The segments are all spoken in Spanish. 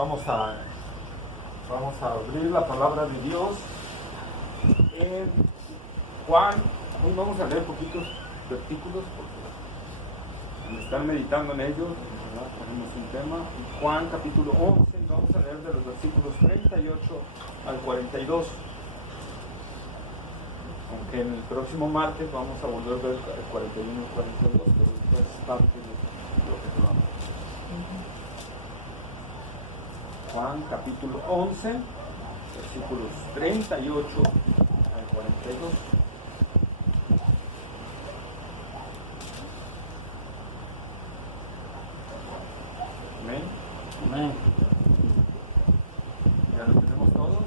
Vamos a abrir la palabra de Dios en Juan. Hoy vamos a leer poquitos versículos porque al estar meditando en ellos, tenemos un tema. Juan capítulo 11, y vamos a leer de los versículos 38 al 42. Aunque en el próximo martes vamos a volver a ver el 41 y el 42, pero esto es parte de lo que vamos. Juan capítulo 11, versículos 38 al 42. Amén. Amén. ¿Ya lo tenemos todos?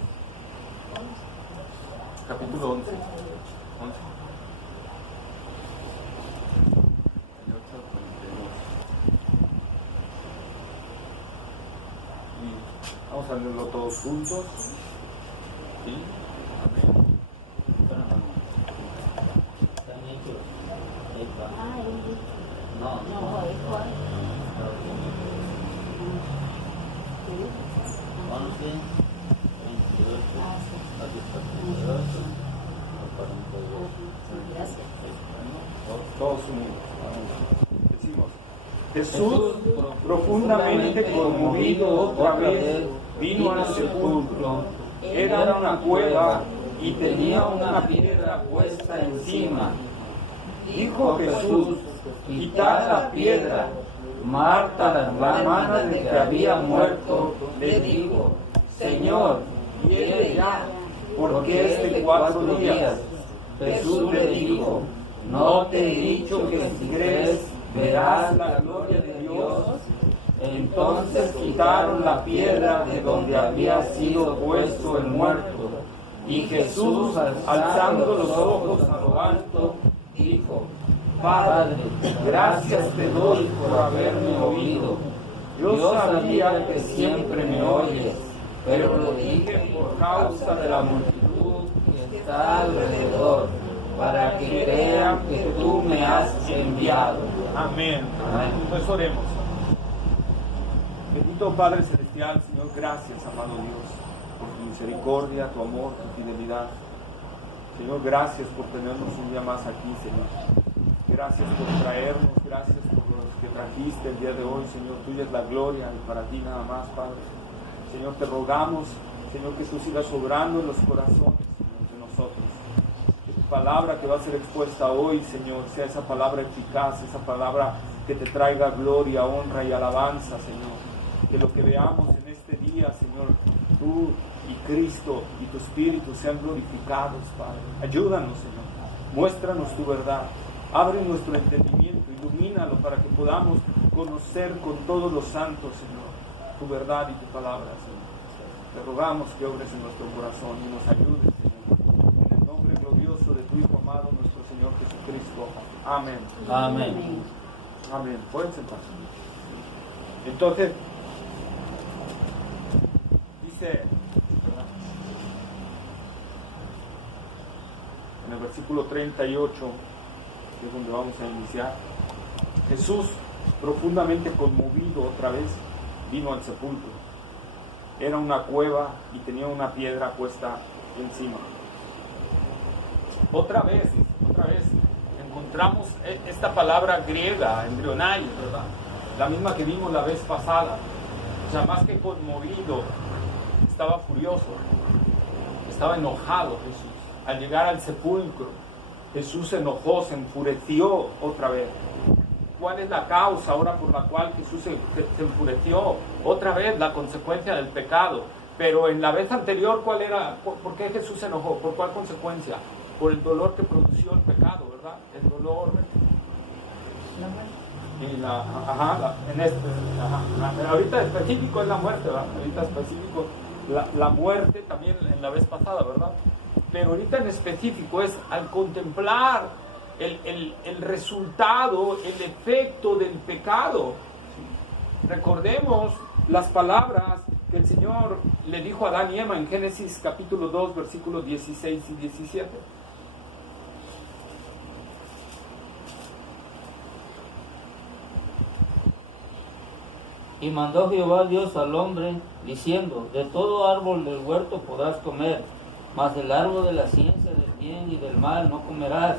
Capítulo 11. 38 al 42. Y vamos a leerlo todos juntos. ¿Sí? Amén. Todos unidos. Decimos: Jesús, profundamente conmovido otra vez, vino al sepulcro. Era una cueva y tenía una piedra puesta encima. Dijo Jesús: quitad la piedra. Marta, la hermana del que había muerto, le dijo: Señor, viene ya, porque es de 4 días. Jesús le dijo: ¿no te he dicho que si crees verás la gloria de Dios? Entonces quitaron la piedra de donde había sido puesto el muerto. Y Jesús, alzando los ojos a lo alto, dijo: Padre, gracias te doy por haberme oído. Yo sabía que siempre me oyes, pero lo dije por causa de la multitud que está alrededor, para que crean que tú me has enviado. Amén. Amén. Pues oremos. Bendito Padre Celestial, Señor, gracias, amado Dios, por tu misericordia, tu amor, tu fidelidad. Señor, gracias por tenernos un día más aquí, Señor. Gracias por traernos, gracias por los que trajiste el día de hoy, Señor. Tuya es la gloria y para ti nada más, Padre. Señor, te rogamos, Señor, que tú sigas obrando en los corazones, Señor, de nosotros. Que tu palabra que va a ser expuesta hoy, Señor, sea esa palabra eficaz, esa palabra que te traiga gloria, honra y alabanza, Señor. Que lo que veamos en este día, Señor, tú y Cristo y tu Espíritu sean glorificados, Padre. Ayúdanos, Señor. Muéstranos tu verdad. Abre nuestro entendimiento, ilumínalo para que podamos conocer con todos los santos, Señor, tu verdad y tu palabra, Señor. Te rogamos que obres en nuestro corazón y nos ayudes, Señor. En el nombre glorioso de tu Hijo amado, nuestro Señor Jesucristo. Amén. Amén. Amén. Pueden sentarse. Entonces, dice en el versículo 38, que es donde vamos a iniciar, Jesús, profundamente conmovido otra vez, vino al sepulcro. Era una cueva y tenía una piedra puesta encima. Otra vez encontramos esta palabra griega, embrionai, ¿verdad? La misma que vimos la vez pasada. O sea, más que conmovido, estaba furioso, estaba enojado Jesús. Al llegar al sepulcro, Jesús se enojó, se enfureció otra vez. ¿Cuál es la causa ahora por la cual Jesús se enfureció? Otra vez, la consecuencia del pecado. Pero en la vez anterior, ¿cuál era? ¿Por qué Jesús se enojó? ¿Por cuál consecuencia? Por el dolor que produjo el pecado, ¿verdad? El dolor. Y ahorita específico es la muerte, ¿verdad? Ahorita específico la muerte también en la vez pasada, ¿verdad? Pero ahorita en específico es al contemplar el resultado, el efecto del pecado. Recordemos las palabras que el Señor le dijo a Adán y Eva en Génesis capítulo 2, versículos 16 y 17. Y mandó Jehová Dios al hombre, diciendo, de todo árbol del huerto podrás comer, mas del árbol de la ciencia del bien y del mal no comerás,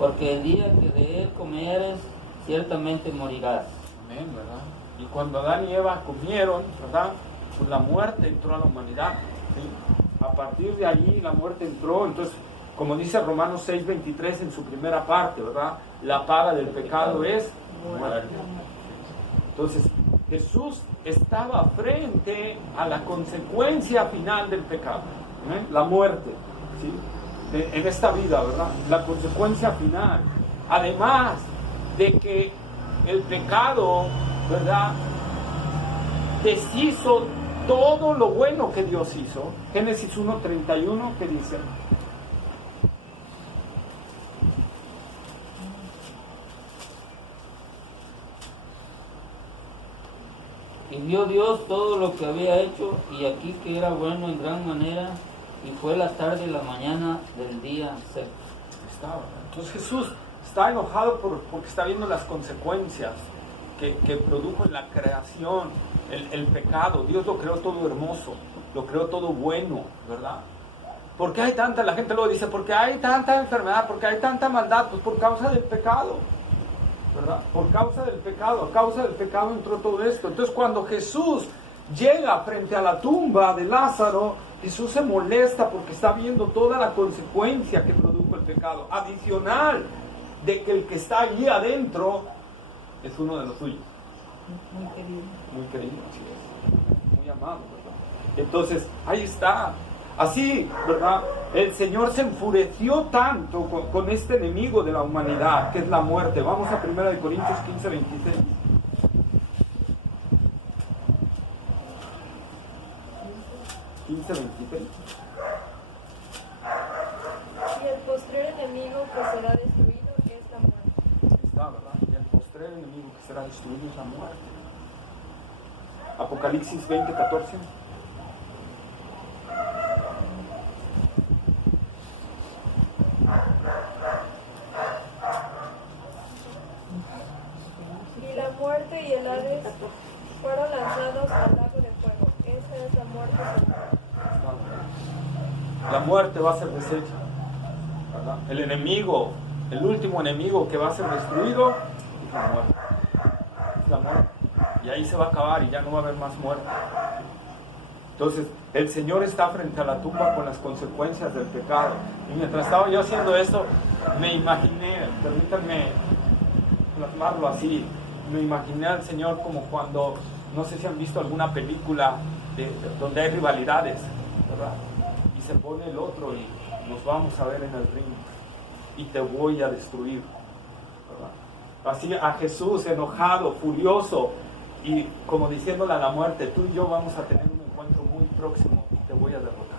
porque el día que de él comieres, ciertamente morirás. Amén, ¿verdad? Y cuando Adán y Eva comieron, ¿verdad? Pues la muerte entró a la humanidad, ¿sí? A partir de ahí la muerte entró. Entonces, como dice Romanos 6:23 en su primera parte, ¿verdad? La paga del pecado es muerte. Entonces, Jesús estaba frente a la consecuencia final del pecado, la muerte, ¿sí? En esta vida, ¿verdad? La consecuencia final. Además de que el pecado, ¿verdad?, deshizo todo lo bueno que Dios hizo. Génesis 1:31, ¿qué dice? Y vio Dios todo lo que había hecho, y aquí que era bueno en gran manera, y fue la tarde y la mañana del día sexto. Entonces Jesús está enojado porque está viendo las consecuencias que produjo en la creación el pecado. Dios lo creó todo hermoso, lo creó todo bueno, ¿verdad? ¿Por qué hay tanta? La gente luego dice, ¿por qué hay tanta enfermedad? ¿Por qué hay tanta maldad? Pues por causa del pecado, ¿verdad? Por causa del pecado, a causa del pecado entró todo esto. Entonces cuando Jesús llega frente a la tumba de Lázaro, Jesús se molesta porque está viendo toda la consecuencia que produjo el pecado, adicional de que el que está allí adentro es uno de los suyos. Muy querido, así es. Muy amado, ¿verdad? Entonces, ahí está. Así, ¿verdad? El Señor se enfureció tanto con este enemigo de la humanidad, que es la muerte. Vamos a 1 Corintios 15:26. Y el postrer enemigo que será destruido es la muerte. Está, ¿verdad? Y el postrer enemigo que será destruido es la muerte. Apocalipsis 20:14. Y la muerte y el Hades fueron lanzados al lago de fuego. Esa es la muerte segunda. La muerte va a ser deshecha, ¿verdad? El enemigo, el último enemigo que va a ser destruido es la muerte. Es la muerte. Y ahí se va a acabar y ya no va a haber más muerte. Entonces, el Señor está frente a la tumba con las consecuencias del pecado. Y mientras estaba yo haciendo esto, me imaginé, permítanme plasmarlo así, me imaginé al Señor como cuando, no sé si han visto alguna película donde hay rivalidades, ¿verdad? Y se pone el otro y nos vamos a ver en el ring y te voy a destruir, ¿verdad? Así a Jesús enojado, furioso y como diciéndole a la muerte, tú y yo vamos a tener un encuentro muy próximo y te voy a derrotar,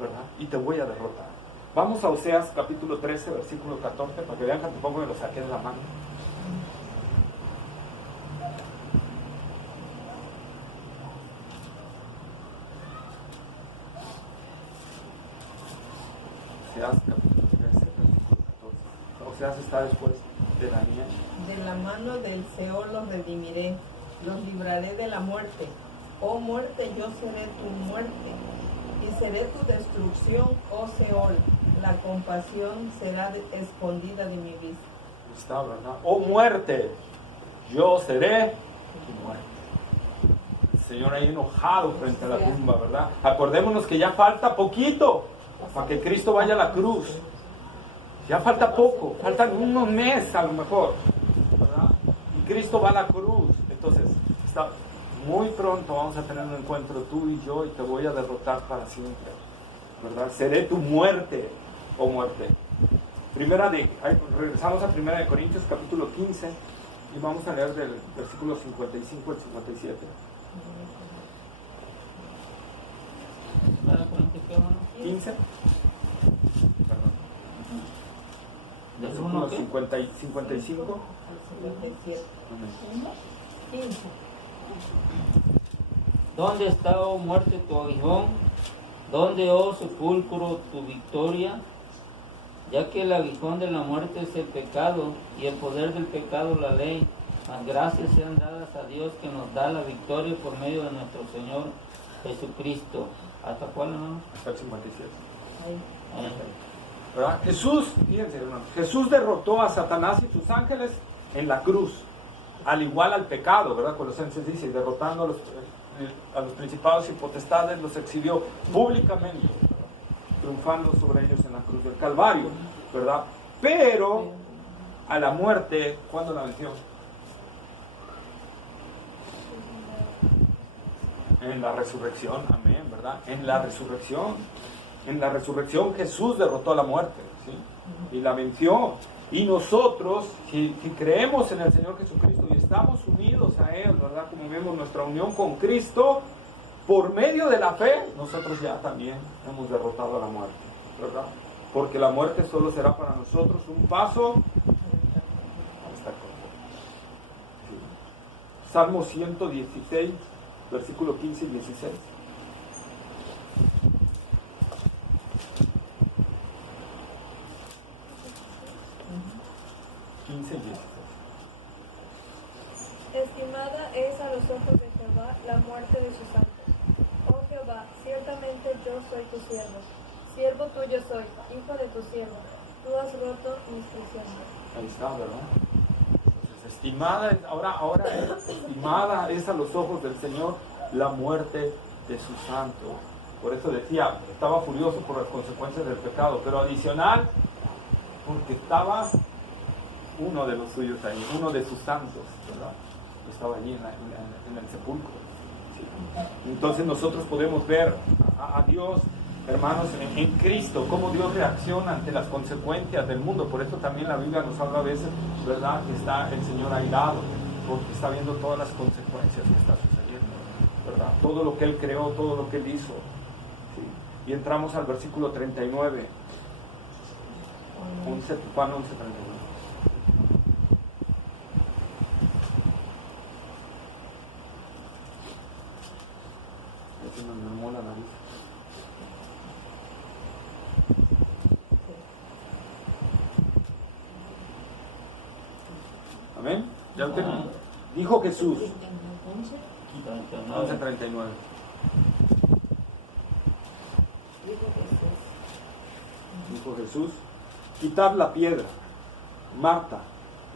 ¿verdad? Y te voy a derrotar. Vamos a Oseas capítulo 13, versículo 14, para que vean que tampoco me lo saqué de la mano. Oseas capítulo 13, versículo 14. Oseas está después de Daniel. De la mano del Seol los redimiré, los libraré de la muerte. Oh muerte, yo seré tu muerte, y seré tu destrucción, oh Seol. La compasión será escondida de mi vista. Está, ¿verdad? Oh muerte, yo seré tu muerte. El Señor ahí enojado frente a la tumba, ¿verdad? Acordémonos que ya falta poquito para que Cristo vaya a la cruz. Ya falta poco, faltan unos meses a lo mejor, ¿verdad? Y Cristo va a la cruz. Entonces, está muy pronto vamos a tener un encuentro tú y yo y te voy a derrotar para siempre, ¿verdad? Seré tu muerte, oh muerte. Regresamos a 1 Corintios capítulo 15 y vamos a leer del versículo 55 al 57. ¿Para Corintios qué, hermano? 15. Perdón. ¿Del Versículo 1 qué? 50 y 55. Al 57. Amén. 15. ¿Dónde está, oh muerte, tu aguijón? ¿Dónde, oh sepulcro, tu victoria? Ya que el aguijón de la muerte es el pecado, y el poder del pecado la ley. Mas gracias sean dadas a Dios que nos da la victoria por medio de nuestro Señor Jesucristo. ¿Hasta cuál, hermano? Hasta el 57. Ahí. ¿Verdad? Jesús, fíjense hermanos, Jesús derrotó a Satanás y sus ángeles en la cruz, al igual al pecado, ¿verdad? Colosenses dice, derrotando a los principados y potestades, los exhibió públicamente, ¿verdad? Triunfando sobre ellos en la cruz del Calvario, ¿verdad? Pero a la muerte, ¿cuándo la venció? En la resurrección, amén, ¿verdad? En la resurrección Jesús derrotó a la muerte, ¿sí? Y la venció. Y nosotros, si creemos en el Señor Jesucristo y estamos unidos a Él, ¿verdad? Como vemos nuestra unión con Cristo, por medio de la fe, nosotros ya también hemos derrotado a la muerte, ¿verdad? Porque la muerte solo será para nosotros un paso hasta el confort. Sí. Salmo 116, versículo 15 y 16. 15 y 16. Estimada es a los ojos de Jehová la muerte de sus santos. Oh Jehová, ciertamente yo soy tu siervo tuyo soy, hijo de tu siervo. Tú has roto mis prisiones. Ahí está, ¿verdad? Entonces, ahora estimada es a los ojos del Señor la muerte de sus santos. Por eso decía, estaba furioso por las consecuencias del pecado, pero adicional, porque estaba uno de los suyos ahí, uno de sus santos, ¿verdad? Estaba allí en el sepulcro. ¿Sí? Entonces nosotros podemos ver a Dios, hermanos, en Cristo, cómo Dios reacciona ante las consecuencias del mundo. Por eso también la Biblia nos habla a veces, ¿verdad?, que está el Señor airado, porque está viendo todas las consecuencias que está sucediendo, ¿verdad? Todo lo que Él creó, todo lo que Él hizo. ¿Sí? Y entramos al versículo 39, Juan 11, 39. Se me enfermó la nariz. Amén. Ya usted dijo Jesús. 11:39. Dijo Jesús, quitad la piedra. Marta,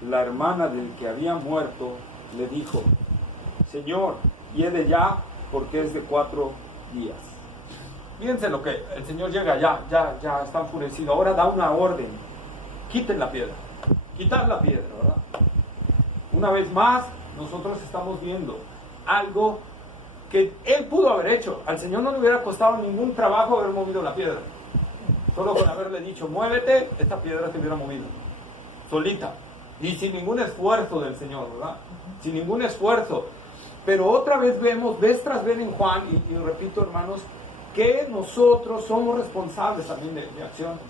la hermana del que había muerto, le dijo, Señor, hiede ya, porque es de 4 días. Fíjense lo que el Señor llega, ya está enfurecido. Ahora da una orden. Quiten la piedra. Quitad la piedra, ¿verdad? Una vez más, nosotros estamos viendo algo que Él pudo haber hecho. Al Señor no le hubiera costado ningún trabajo haber movido la piedra. Solo con haberle dicho, muévete, esta piedra se hubiera movido. Solita. Y sin ningún esfuerzo del Señor, ¿verdad? Sin ningún esfuerzo. Pero otra vez vez tras vez en Juan, y repito, hermanos, que nosotros somos responsables también de acciones,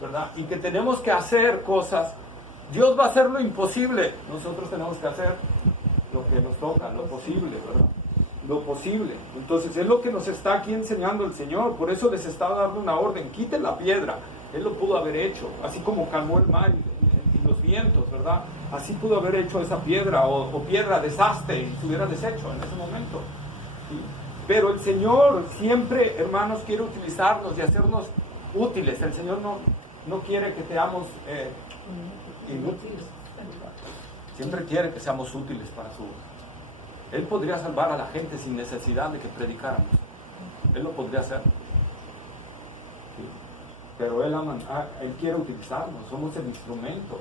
¿verdad? Y que tenemos que hacer cosas. Dios va a hacer lo imposible. Nosotros tenemos que hacer lo que nos toca, lo posible, ¿verdad? Lo posible. Entonces es lo que nos está aquí enseñando el Señor. Por eso les está dando una orden. Quiten la piedra. Él lo pudo haber hecho. Así como calmó el mar y los vientos, ¿verdad? Así pudo haber hecho esa piedra o piedra desastre y se hubiera deshecho en ese momento. ¿Sí? Pero el Señor siempre, hermanos, quiere utilizarnos y hacernos útiles. El Señor no quiere que seamos inútiles. Siempre quiere que seamos útiles para su... Él podría salvar a la gente sin necesidad de que predicáramos. Él lo podría hacer. ¿Sí? Pero Él quiere utilizarnos. Somos el instrumento.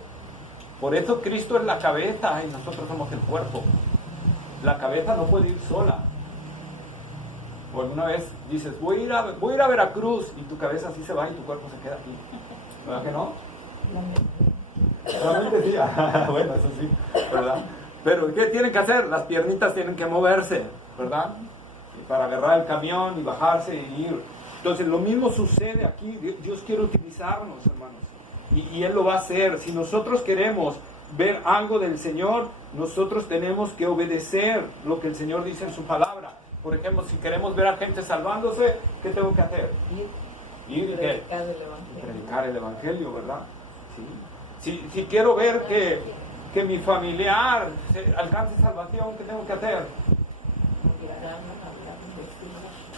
Por eso Cristo es la cabeza y nosotros somos el cuerpo. La cabeza no puede ir sola. O alguna vez dices, voy a ir a Veracruz, y tu cabeza así se va y tu cuerpo se queda aquí. ¿Verdad que no? Solamente sí. Bueno, eso sí, ¿verdad? Pero ¿qué tienen que hacer? Las piernitas tienen que moverse, ¿verdad? Y para agarrar el camión y bajarse y ir. Entonces lo mismo sucede aquí. Dios quiere utilizarnos, hermanos. Y Él lo va a hacer. Si nosotros queremos ver algo del Señor, nosotros tenemos que obedecer lo que el Señor dice en su palabra. Por ejemplo, si queremos ver a gente salvándose, ¿qué tengo que hacer? Ir y predicar el Evangelio, ¿verdad? Sí. Si quiero ver que mi familiar alcance salvación, ¿qué tengo que hacer?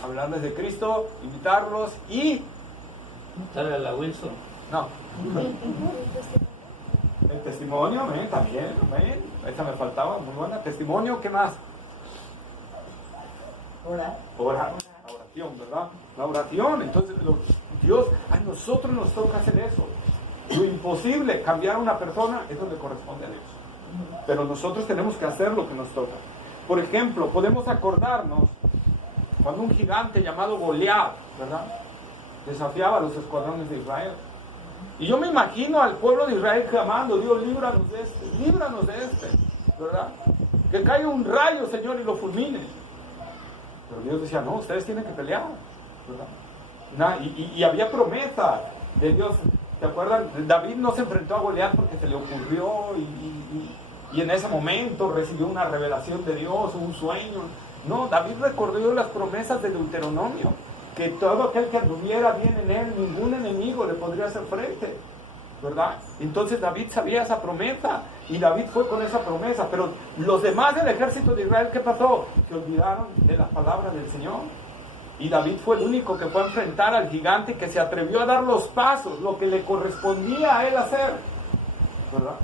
Hablarles de Cristo, invitarlos y... Dale a la Wilson. No. El testimonio, amén, también, amén. Esta me faltaba, muy buena. Testimonio, ¿qué más? Orar. Orar. La oración, ¿verdad? La oración. Entonces, Dios, a nosotros nos toca hacer eso. Lo imposible, cambiar a una persona, eso le corresponde a Dios. Pero nosotros tenemos que hacer lo que nos toca. Por ejemplo, podemos acordarnos cuando un gigante llamado Goliat, ¿verdad?, desafiaba a los escuadrones de Israel. Y yo me imagino al pueblo de Israel clamando: Dios, líbranos de este, ¿verdad? Que caiga un rayo, Señor, y lo fulmine. Pero Dios decía: no, ustedes tienen que pelear, ¿verdad? Y había promesa de Dios. ¿Te acuerdan? David no se enfrentó a Goliat porque se le ocurrió y en ese momento recibió una revelación de Dios, un sueño. No, David recordó las promesas del Deuteronomio, que todo aquel que anduviera bien en él, ningún enemigo le podría hacer frente, ¿verdad? Entonces David sabía esa promesa y David fue con esa promesa. Pero los demás del ejército de Israel, ¿qué pasó? Se olvidaron de la palabra del Señor. Y David fue el único que fue a enfrentar al gigante, que se atrevió a dar los pasos, lo que le correspondía a él hacer, ¿verdad?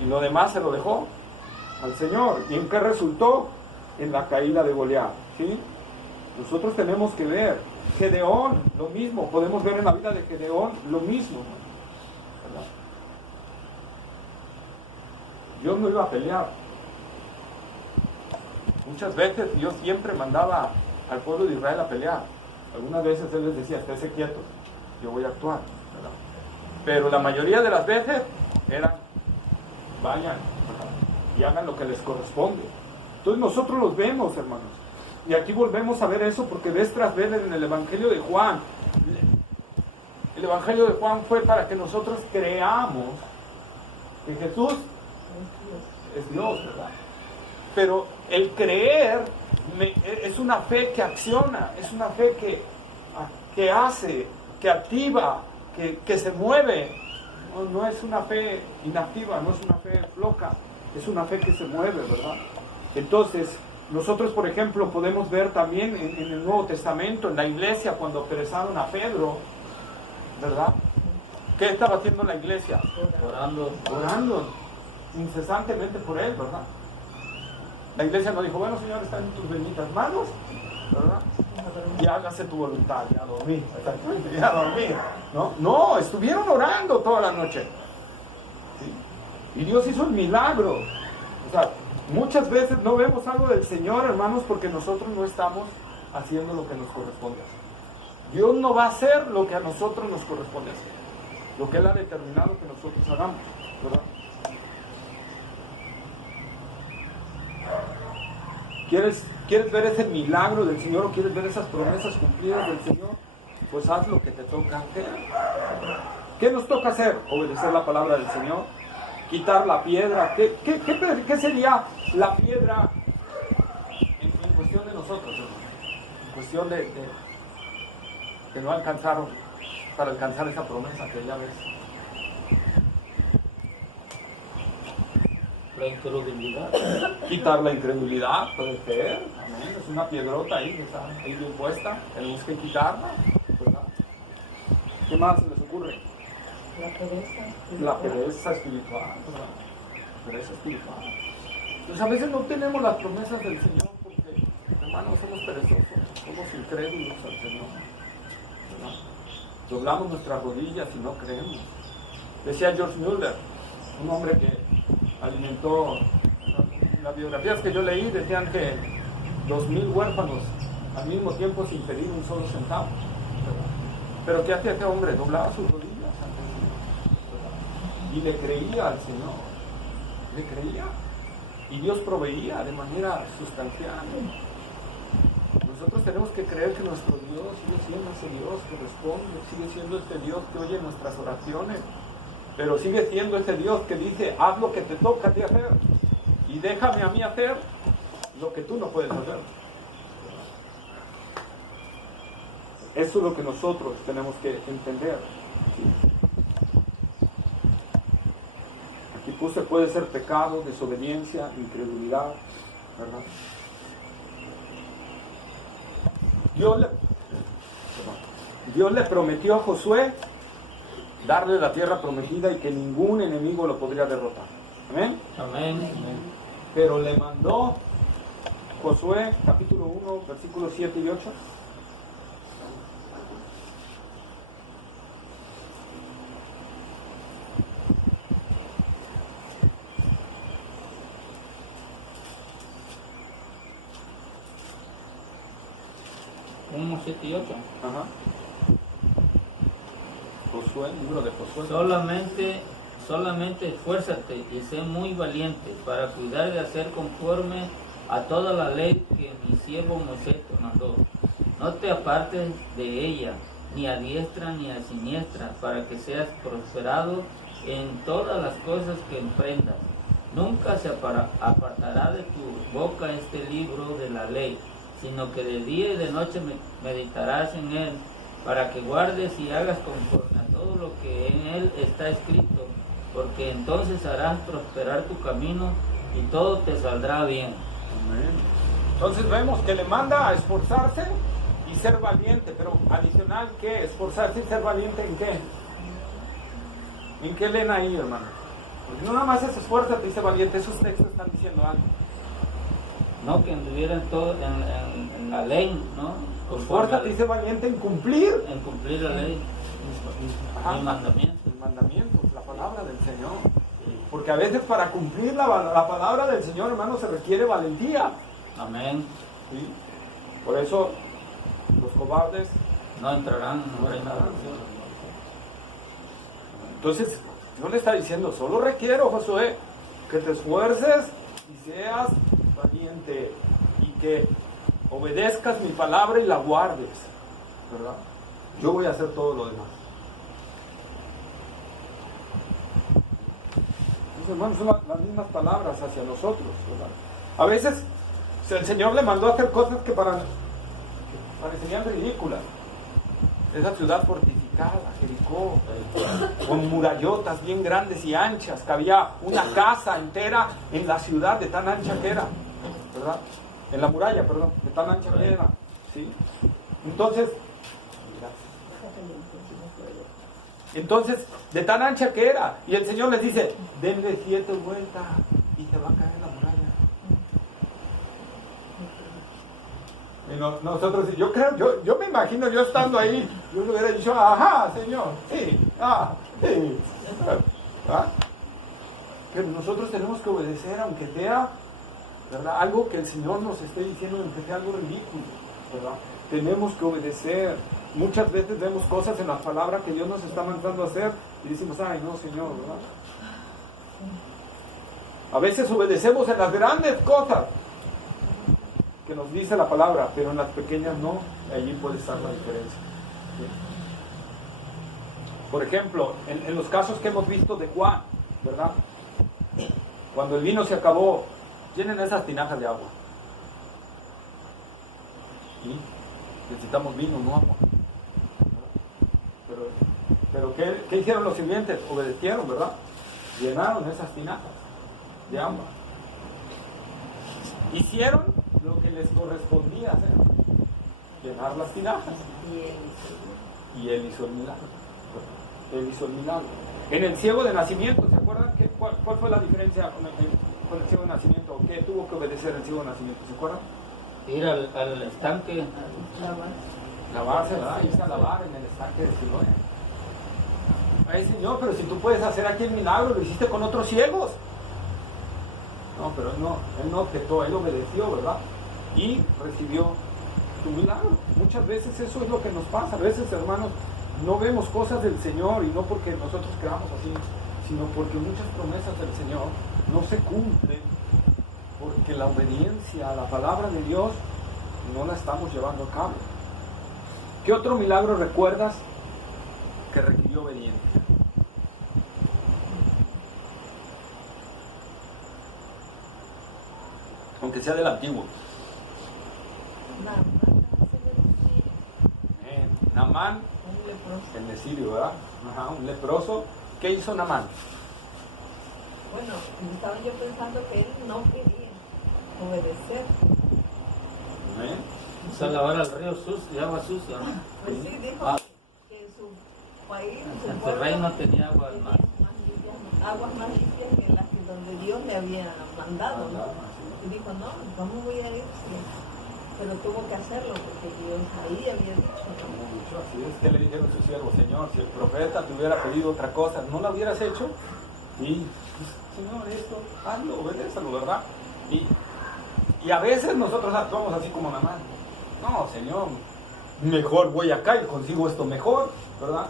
Y lo demás se lo dejó al Señor. ¿Y en qué resultó? En la caída de Goliat, ¿sí? Nosotros tenemos que ver Gedeón, lo mismo. Podemos ver en la vida de Gedeón lo mismo, ¿verdad? Dios no iba a pelear. Muchas veces Dios siempre mandaba al pueblo de Israel a pelear. Algunas veces Él les decía: esténse quietos, yo voy a actuar, ¿verdad? Pero la mayoría de las veces eran: vayan, ¿verdad?, y hagan lo que les corresponde. Entonces nosotros los vemos, hermanos. Y aquí volvemos a ver eso, porque vez tras vez en el Evangelio de Juan, el Evangelio de Juan fue para que nosotros creamos que Jesús es Dios, ¿verdad? Pero el creer es una fe que acciona, es una fe que hace, que activa, que se mueve. No es una fe inactiva, no es una fe floja, es una fe que se mueve, ¿verdad? Entonces, nosotros, por ejemplo, podemos ver también en el Nuevo Testamento, en la iglesia, cuando apresaron a Pedro, ¿verdad? ¿Qué estaba haciendo la iglesia? Orando incesantemente por él, ¿verdad? La iglesia no dijo: bueno, Señor, están en tus benditas manos, ¿verdad? Y hágase tu voluntad, y a dormir, y a dormir. No, estuvieron orando toda la noche, ¿sí? Y Dios hizo el milagro. O sea, muchas veces no vemos algo del Señor, hermanos, porque nosotros no estamos haciendo lo que nos corresponde hacer. Dios no va a hacer lo que a nosotros nos corresponde hacer, lo que Él ha determinado que nosotros hagamos, ¿verdad? ¿Quieres ver ese milagro del Señor o quieres ver esas promesas cumplidas del Señor? Pues haz lo que te toca hacer. ¿Qué nos toca hacer? Obedecer la palabra del Señor, quitar la piedra. ¿Qué sería la piedra en cuestión de nosotros, hermano? En cuestión de que no alcanzaron para alcanzar esa promesa que ya ves. La incredulidad. Quitar la incredulidad, puede ser. Amén. Es una piedrota ahí que está ahí bien puesta. Tenemos que quitarla, ¿verdad? ¿Qué más se les ocurre? La pereza espiritual, ¿verdad? Pereza espiritual. Pues a veces no tenemos las promesas del Señor porque, hermanos, somos perezosos, somos incrédulos al Señor, ¿verdad? Doblamos nuestras rodillas y no creemos. Decía George Mueller, un hombre que alimentó, las biografías que yo leí decían que 2,000 huérfanos al mismo tiempo sin pedir un solo centavo, ¿verdad? Pero ¿qué hacía este hombre? Doblaba sus rodillas ante Dios, ¿verdad? Y le creía al Señor, le creía, y Dios proveía de manera sustancial. Nosotros tenemos que creer que nuestro Dios sigue siendo ese Dios que responde, sigue siendo este Dios que oye nuestras oraciones, pero sigue siendo ese Dios que dice: haz lo que te toca a ti hacer y déjame a mí hacer lo que tú no puedes hacer. Eso es lo que nosotros tenemos que entender, ¿sí? puede ser pecado, desobediencia, incredulidad, ¿verdad? Dios le prometió a Josué darle la tierra prometida y que ningún enemigo lo podría derrotar. Amén. Amén. Pero le mandó Josué, capítulo 1, versículos 7 y 8. Uno, 7 y 8. Ajá. Josué, libro de Josué. Solamente esfuérzate y sé muy valiente para cuidar de hacer conforme a toda la ley que mi siervo Moisés te mandó. No te apartes de ella, ni a diestra ni a siniestra, para que seas prosperado en todas las cosas que emprendas. Nunca se apartará de tu boca este libro de la ley, sino que de día y de noche meditarás en él, para que guardes y hagas conforme a todo lo que en él está escrito, porque entonces harás prosperar tu camino y todo te saldrá bien. Amén. Entonces vemos que le manda a esforzarse y ser valiente, pero adicional, ¿qué? Esforzarse y ser valiente ¿en qué? ¿En qué leen ahí, hermano? Porque no nada más es esfuérzate y ser valiente, esos textos están diciendo algo. No, que anduviera en todo, en la ley, ¿no? Esfuérzate y ser valiente en cumplir. En cumplir la ley, Ajá. el mandamiento. El mandamiento, la palabra del Señor. Porque a veces para cumplir la palabra del Señor, hermano, se requiere valentía. Amén. ¿Sí? Por eso los cobardes No entrarán en el reino de los cielos. Entonces, Dios le está diciendo, solo requiero, Josué, que te esfuerces y seas valiente y que obedezcas mi palabra y la guardes, ¿verdad? Yo voy a hacer todo lo demás. Entonces, hermanos, son las mismas palabras hacia nosotros, ¿verdad? A veces el Señor le mandó a hacer cosas que parecerían ridículas. Esa ciudad fortificada, Jericó, con murallotas bien grandes y anchas, que había una casa entera en la ciudad de tan ancha que era, ¿verdad? En la muralla, perdón, de tan ancha que era, ¿sí? Entonces, de tan ancha que era, y el Señor les dice, denle 7 vueltas y se va a caer la muralla. Y nosotros, yo me imagino yo estando ahí, yo le hubiera dicho, ajá, Señor, sí, sí. ¿Ah? Pero nosotros tenemos que obedecer, aunque sea, ¿verdad?, algo que el Señor nos esté diciendo, aunque sea algo ridículo, ¿verdad? Tenemos que obedecer. Muchas veces vemos cosas en las palabras que Dios nos está mandando a hacer y decimos, ay, no, Señor, ¿verdad? A veces obedecemos en las grandes cosas que nos dice la palabra, pero en las pequeñas no, allí puede estar la diferencia. ¿Sí? Por ejemplo, en los casos que hemos visto de Juan, ¿verdad? Cuando el vino se acabó, llenen esas tinajas de agua. ¿Sí? Necesitamos vino, no agua. Pero ¿qué hicieron los sirvientes? Obedecieron, ¿verdad? Llenaron esas tinajas de agua. Hicieron lo que les correspondía hacer, llenar las tinajas. Y él hizo el milagro. Él hizo el milagro. En el ciego de nacimiento, ¿se acuerdan cuál fue la diferencia con el ciego de nacimiento? ¿Qué tuvo que obedecer el ciego de nacimiento? ¿Se acuerdan? Ir al estanque. Lavarse, ¿verdad? Irse a lavar en el estanque de Siloé. Ay, Señor, pero si tú puedes hacer aquí el milagro, lo hiciste con otros ciegos. No, pero él no objetó, él obedeció, ¿verdad? Y recibió su milagro. Muchas veces eso es lo que nos pasa. A veces, hermanos, no vemos cosas del Señor, y no porque nosotros creamos así, sino porque muchas promesas del Señor no se cumplen, porque la obediencia a la palabra de Dios no la estamos llevando a cabo. ¿Qué otro milagro recuerdas que requirió obediencia? Aunque sea del antiguo. Naamán, el de Sirio, ¿verdad? Ajá, un leproso. ¿Qué hizo Naamán? Bueno, estaba yo pensando que él no quería obedecer. ¿Eh? Se lavar al río sucio, agua sucia, ¿no? Pues sí, dijo Ah. que en su país, En su reino tenía agua al mar. aguas más limpias que las que donde Dios le había mandado, ¿no? Y dijo, no, ¿cómo voy a ir? Pero tuvo que hacerlo porque Dios ahí había dicho. Así es que le dijeron a su siervo, Señor, si el profeta te hubiera pedido otra cosa, ¿no la hubieras hecho? Y, pues, Señor, esto, hazlo, obedézalo, ¿verdad? Y a veces nosotros actuamos así como nada más. No, Señor, mejor voy acá y consigo esto mejor, ¿verdad?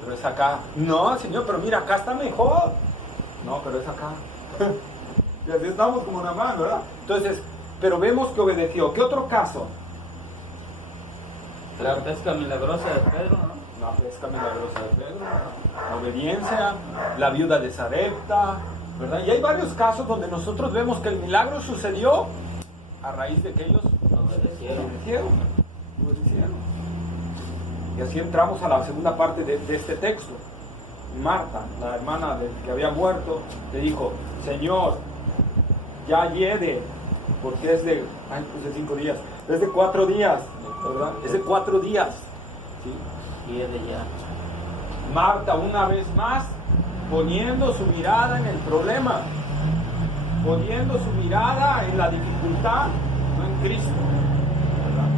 Pero es acá. No, Señor, pero mira, acá está mejor. No, pero es acá. Y así estamos como nada más, ¿verdad? Entonces, pero vemos que obedeció. ¿Qué otro caso? La pesca milagrosa de Pedro, ¿no? La pesca milagrosa de Pedro, la obediencia, la viuda de Sarepta, ¿verdad? Y hay varios casos donde nosotros vemos que el milagro sucedió a raíz de que ellos obedecieron. Y así entramos a la segunda parte de este texto. Marta, la hermana del que había muerto, le dijo, Señor, ya llegue, porque es de 5 días, es de 4 días, ¿verdad? Es de 4 días, ¿sí? Llegue ya. Marta, una vez más, poniendo su mirada en el problema, poniendo su mirada en la dificultad, no en Cristo, ¿verdad?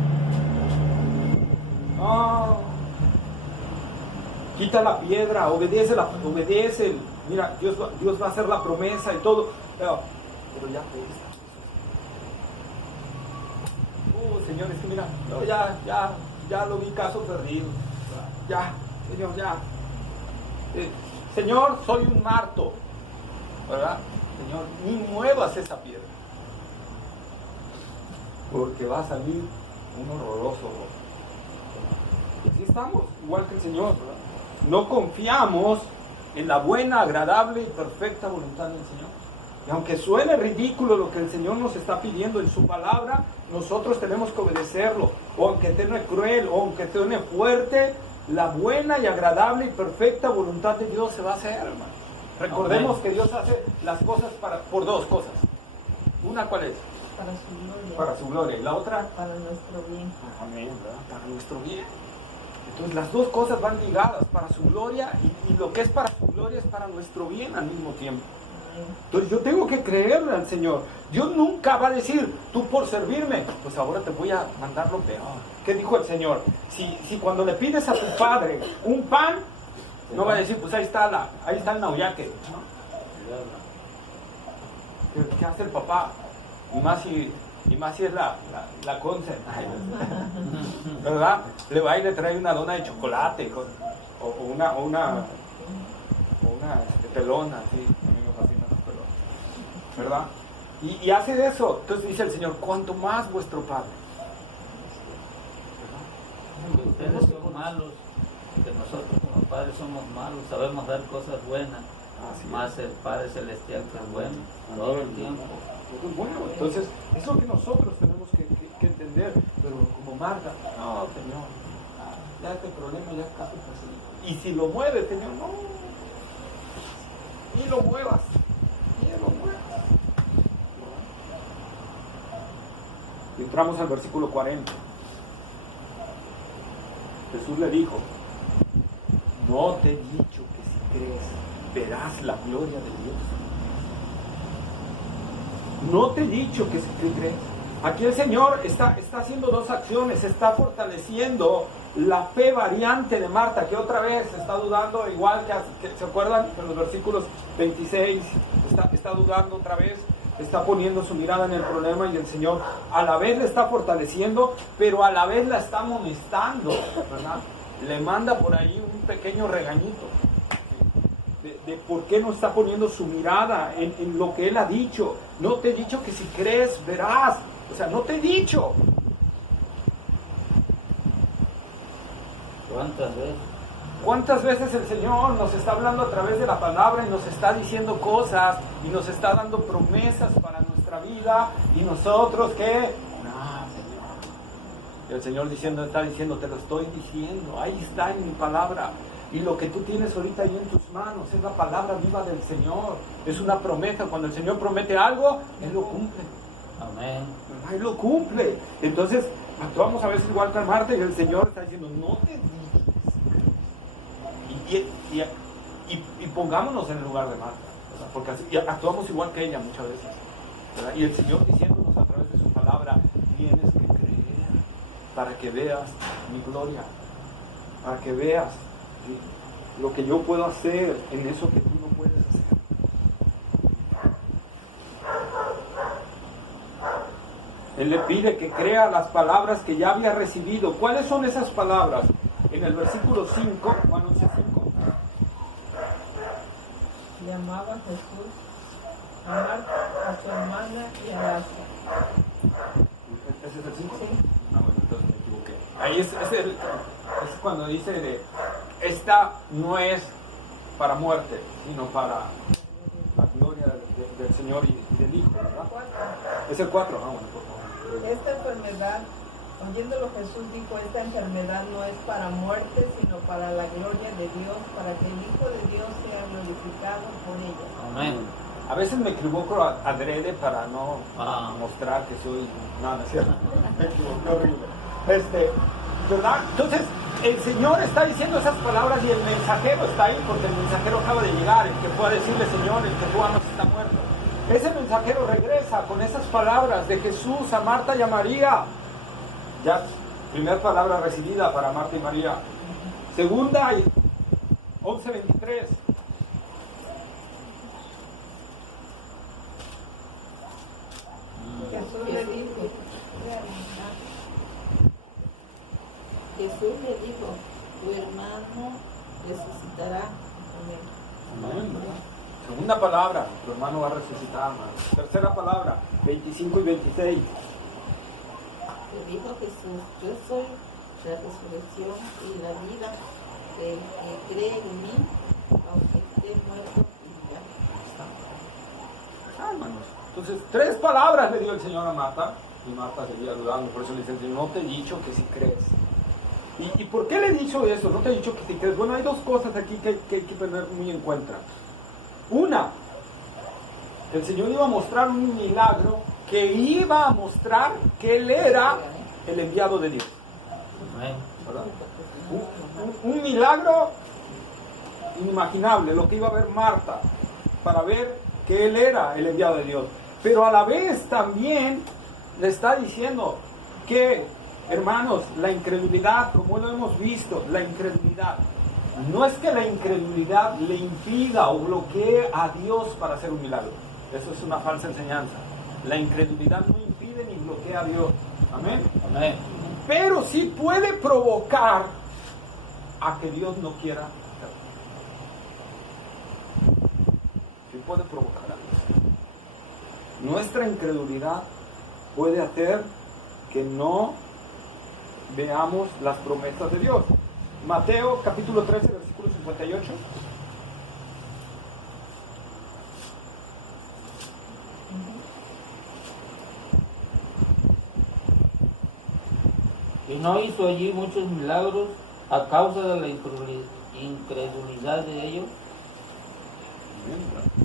Oh, quita la piedra, obedece, mira, Dios va a hacer la promesa y todo, pero ya Señor, es que mira, no, ya lo vi caso perdido, ya, Señor, ya. Señor, soy un marto, ¿verdad? Señor, ni muevas esa piedra, porque va a salir un horroroso. Y así estamos, igual que el Señor, ¿verdad? No confiamos en la buena, agradable y perfecta voluntad del Señor. Y aunque suene ridículo lo que el Señor nos está pidiendo en su palabra, nosotros tenemos que obedecerlo. O aunque suene cruel, o aunque suene fuerte, la buena y agradable y perfecta voluntad de Dios se va a hacer, hermano. Recordemos que Dios hace las cosas por dos cosas. Una, ¿cuál es? Para su gloria. Para su gloria. Y la otra, para nuestro bien. amén, ¿verdad? Para nuestro bien. Entonces las dos cosas van ligadas, para su gloria, y lo que es para su gloria es para nuestro bien al mismo tiempo. Entonces yo tengo que creerle al Señor. Dios nunca va a decir, tú por servirme, pues ahora te voy a mandar lo peor. ¿Qué dijo el Señor? Si cuando le pides a tu padre un pan, no va a decir, pues ahí está el nauyaque, ¿no? ¿Qué hace el papá? Y más si es la Conce, ¿verdad? Le va y le trae una dona de chocolate o una pelona, así. A mí me fascinan las pelonas, ¿verdad? Y hace eso. Entonces dice el Señor, cuanto más vuestro Padre. Que ustedes son malos, que nosotros como padres somos malos, sabemos dar cosas buenas, más el Padre Celestial que es bueno todo el tiempo. Bueno, entonces es lo que nosotros tenemos que entender, pero como Marta, no, Señor, ya este problema ya está así. Y si lo mueves, Señor, no, ni lo muevas, Y entramos al versículo 40. Jesús le dijo, no te he dicho que si crees verás la gloria de Dios. No te he dicho que si crees. Aquí el Señor está haciendo dos acciones, está fortaleciendo la fe variante de Marta, que otra vez está dudando, igual que ¿se acuerdan? En los versículos 26, está dudando otra vez, está poniendo su mirada en el problema, y el Señor a la vez le está fortaleciendo, pero a la vez la está amonestando, ¿verdad? Le manda por ahí un pequeño regañito de por qué no está poniendo su mirada en lo que Él ha dicho. No te he dicho que si crees verás, o sea, no te he dicho. ¿Cuántas veces? ¿Cuántas veces el Señor nos está hablando a través de la palabra y nos está diciendo cosas y nos está dando promesas para nuestra vida, y nosotros qué? No, Señor. Y el Señor está diciendo, te lo estoy diciendo, ahí está en mi palabra. Y lo que tú tienes ahorita ahí en tus manos es la palabra viva del Señor. Es una promesa. Cuando el Señor promete algo, Él lo cumple. Amén. Él lo cumple. Entonces, actuamos a veces igual que Marta y el Señor está diciendo, no te digas. Y pongámonos en el lugar de Marta, ¿verdad? Porque así, y actuamos igual que ella muchas veces, ¿verdad? Y el Señor diciéndonos a través de su palabra, tienes que creer para que veas mi gloria, para que veas, ¿sí?, lo que yo puedo hacer en eso que tú no puedes hacer. Él le pide que crea las palabras que ya había recibido. ¿Cuáles son esas palabras? En el versículo 5, Juan 11:5. Llamaba a Jesús a Marta, a su hermana y a Lázaro. ¿Ese es el 5? Sí. Ah, bueno, entonces me equivoqué. Ahí es cuando dice esta no es para muerte, sino para la gloria del Señor y del Hijo, ¿verdad? 4. Es el 4, bueno, por favor. Esta enfermedad, oyéndolo Jesús dijo, esta enfermedad no es para muerte, sino para la gloria de Dios, para que el Hijo de Dios sea glorificado por ella. Amén. A veces me equivoco adrede para no mostrar que soy... No, no es cierto. Me equivoqué horrible. ¿Verdad? Entonces, el Señor está diciendo esas palabras y el mensajero está ahí, porque el mensajero acaba de llegar, el que fue a decirle, Señor, el que tú amas está muerto. Ese mensajero regresa con esas palabras de Jesús a Marta y a María. Ya, primera palabra recibida para Marta y María. Segunda, 11:23. Jesús le dijo, tu hermano resucitará. Amén. Segunda palabra, tu hermano va a resucitar, hermano. Tercera palabra, 25 y 26. Le dijo Jesús, yo soy la resurrección y la vida. El que cree en mí, aunque esté muerto, vivirá. Hermanos. Entonces, tres palabras le dio el Señor a Marta, y Marta seguía dudando, por eso le dice, no te he dicho que si crees. ¿Y por qué le he dicho eso? No te he dicho que si crees. Bueno, hay dos cosas aquí que hay que tener muy en cuenta. Una, el Señor iba a mostrar un milagro que iba a mostrar que Él era el enviado de Dios. ¿Verdad? Un milagro inimaginable, lo que iba a ver Marta, para ver que Él era el enviado de Dios. Pero a la vez también le está diciendo que, hermanos, la incredulidad, como lo hemos visto, la incredulidad, no es que la incredulidad le impida o bloquee a Dios para hacer un milagro. Eso es una falsa enseñanza. La incredulidad no impide ni bloquea a Dios. Amén. Amén. Pero sí puede provocar a que Dios no quiera hacerlo. Sí puede provocar a Dios. Nuestra incredulidad puede hacer que no veamos las promesas de Dios. Mateo capítulo 13, versículo 58. Y no hizo allí muchos milagros a causa de la incredulidad de ellos.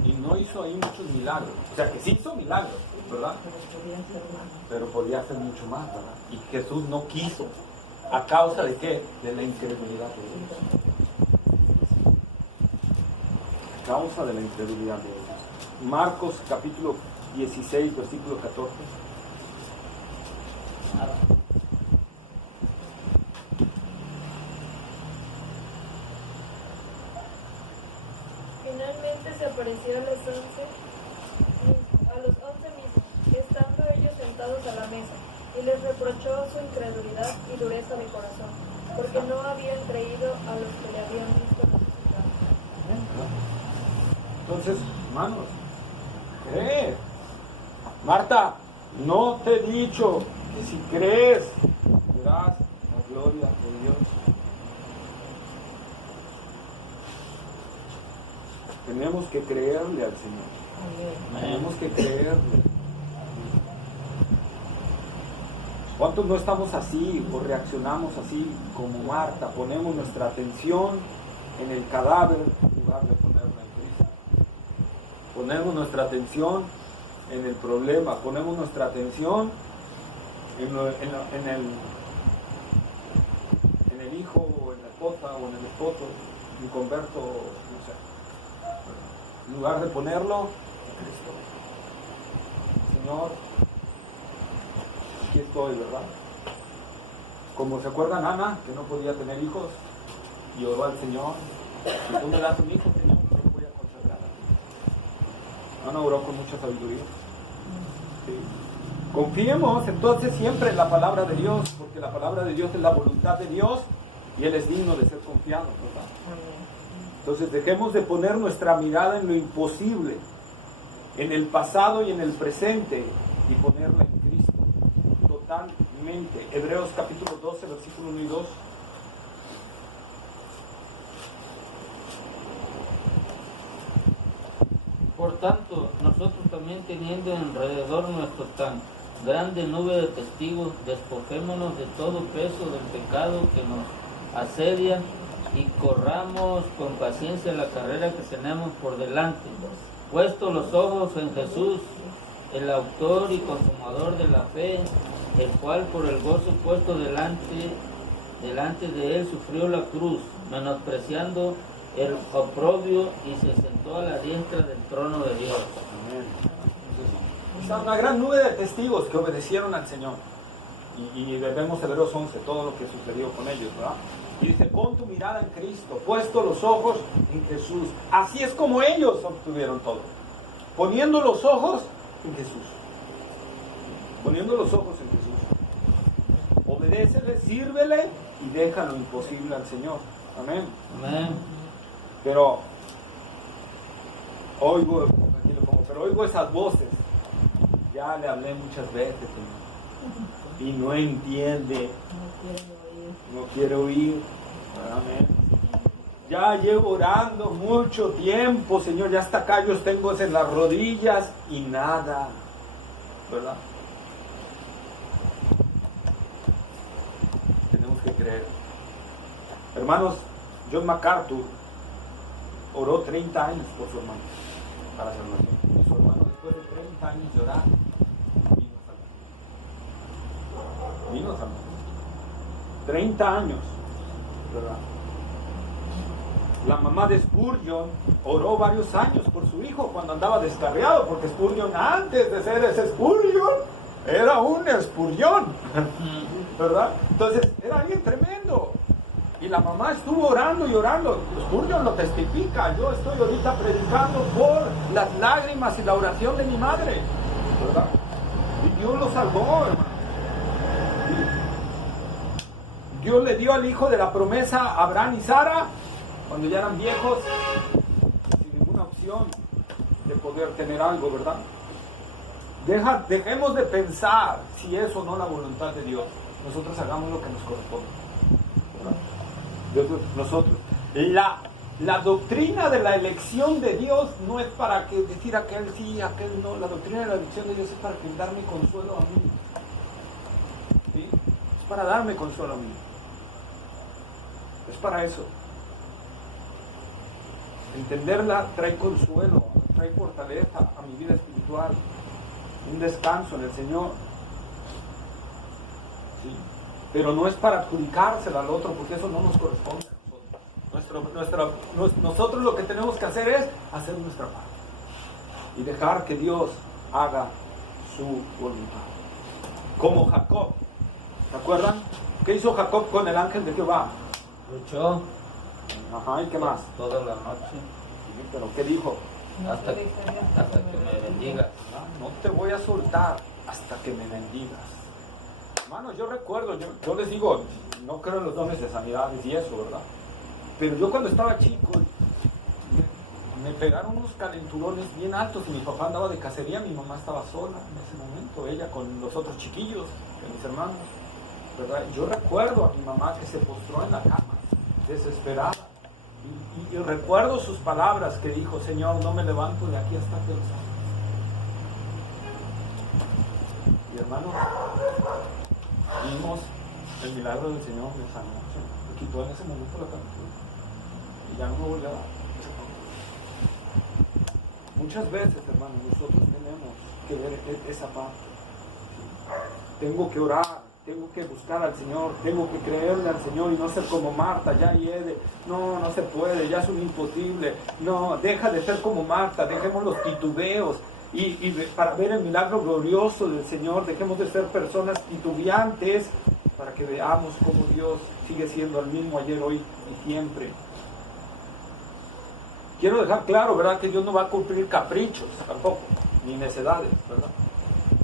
Y no hizo ahí muchos milagros. O sea que sí hizo milagros, ¿verdad? Pero podía hacer mucho más, ¿verdad? Y Jesús no quiso. ¿A causa de qué? De la incredulidad de ellos. A causa de la incredulidad de ellos. Marcos capítulo 16, versículo 14. Finalmente se apareció a los 11 mismos, estando ellos sentados a la mesa, y les reprochó su incredulidad y dureza de corazón, porque no habían creído a los que le habían visto resucitar. Entonces, hermanos, cree. Marta, no te he dicho que si crees verás la gloria de Dios. Tenemos que creerle al Señor. Tenemos que creerle. ¿Cuántos no estamos así o reaccionamos así como Marta? Ponemos nuestra atención en el cadáver en lugar de ponerla en Cristo. Ponemos nuestra atención en el problema, ponemos nuestra atención en el hijo o en la esposa o en el esposo inconverso, no sé. En lugar de ponerlo en Cristo. Señor, aquí estoy, ¿verdad? Como se acuerdan Ana, que no podía tener hijos, y oró al Señor, si tú me das un hijo, Señor, yo lo voy a consagrar a ti. Ana oró con mucha sabiduría. Sí. Confiemos entonces siempre en la palabra de Dios, porque la palabra de Dios es la voluntad de Dios, y Él es digno de ser confiado, ¿verdad? Entonces dejemos de poner nuestra mirada en lo imposible, en el pasado y en el presente, y ponerla en Cristo, totalmente. Hebreos capítulo 12, versículo 1 y 2. Por tanto, nosotros también teniendo alrededor nuestro tan grande nube de testigos, despojémonos de todo peso del pecado que nos asedia y corramos con paciencia la carrera que tenemos por delante, puesto los ojos en Jesús, el autor y consumador de la fe, el cual por el gozo puesto delante de él sufrió la cruz, menospreciando el oprobio, y se sentó a la diestra del trono de Dios. Amén. Está una gran nube de testigos que obedecieron al Señor. Y vemos Hebreos 11, todo lo que sucedió con ellos, ¿verdad? Y dice, pon tu mirada en Cristo, puesto los ojos en Jesús. Así es como ellos obtuvieron todo. Poniendo los ojos en Jesús. Poniendo los ojos en Jesús. Obedécele, sírvele y deja lo imposible al Señor. Amén. Amén. Pero oigo esas voces. Ya le hablé muchas veces, Señor. Y no entiende. No quiere oír. Amén. Ya llevo orando mucho tiempo, Señor. Ya hasta acá yo tengo en las rodillas y nada. ¿Verdad? Tenemos que creer. Hermanos, John MacArthur oró 30 años por su hermano para salvación. Y su hermano, después de 30 años de orar, vino a salvar. 30 años, ¿verdad? La mamá de Spurgeon oró varios años por su hijo cuando andaba descarriado, porque Spurgeon, antes de ser ese Spurgeon, era un Spurgeon, ¿verdad? Entonces era alguien tremendo. Y la mamá estuvo orando y orando. Spurgeon lo testifica. Yo estoy ahorita predicando por las lágrimas y la oración de mi madre, ¿verdad? Y Dios lo salvó, hermano. Dios le dio al hijo de la promesa a Abraham y Sara cuando ya eran viejos, sin ninguna opción de poder tener algo, ¿verdad? Dejemos de pensar si es o no la voluntad de Dios. Nosotros hagamos lo que nos corresponde, ¿verdad? Nosotros. La doctrina de la elección de Dios no es para que decir aquel sí, aquel no. La doctrina de la elección de Dios es para darme consuelo a mí. ¿Sí? Es para darme consuelo a mí. Es para eso. Entenderla trae consuelo, trae fortaleza a mi vida espiritual, un descanso en el Señor. ¿Sí? Pero no es para adjudicársela al otro, porque eso no nos corresponde a nosotros. Nosotros lo que tenemos que hacer es hacer nuestra parte y dejar que Dios haga su voluntad. Como Jacob. ¿Se acuerdan? ¿Qué hizo Jacob con el ángel de Jehová? Luchó. Ajá, ¿y qué más? Toda la noche. Sí, pero ¿qué dijo? Hasta que me bendiga. No te voy a soltar hasta que me bendigas. Hermanos, yo recuerdo, yo les digo, no creo en los dones de sanidades y eso, ¿verdad? Pero yo cuando estaba chico, me pegaron unos calenturones bien altos y mi papá andaba de cacería, mi mamá estaba sola en ese momento, ella con los otros chiquillos, mis hermanos, ¿verdad? Yo recuerdo a mi mamá que se postró en la cama, desesperada, y recuerdo sus palabras que dijo, Señor, no me levanto de aquí hasta que lo sanes. Y hermanos, vimos el milagro del Señor, me sanó, me quitó en ese momento la calentura. y ya no me vuelve a dar. Muchas veces, hermanos, nosotros tenemos que ver esa parte. Tengo que orar, tengo que buscar al Señor, tengo que creerle al Señor y no ser como Marta, ya hiede, no se puede, ya es un imposible, no, deja de ser como Marta, dejemos los titubeos y para ver el milagro glorioso del Señor, dejemos de ser personas titubeantes para que veamos cómo Dios sigue siendo el mismo ayer, hoy y siempre. Quiero dejar claro, ¿verdad?, que Dios no va a cumplir caprichos tampoco, ni necedades, ¿verdad?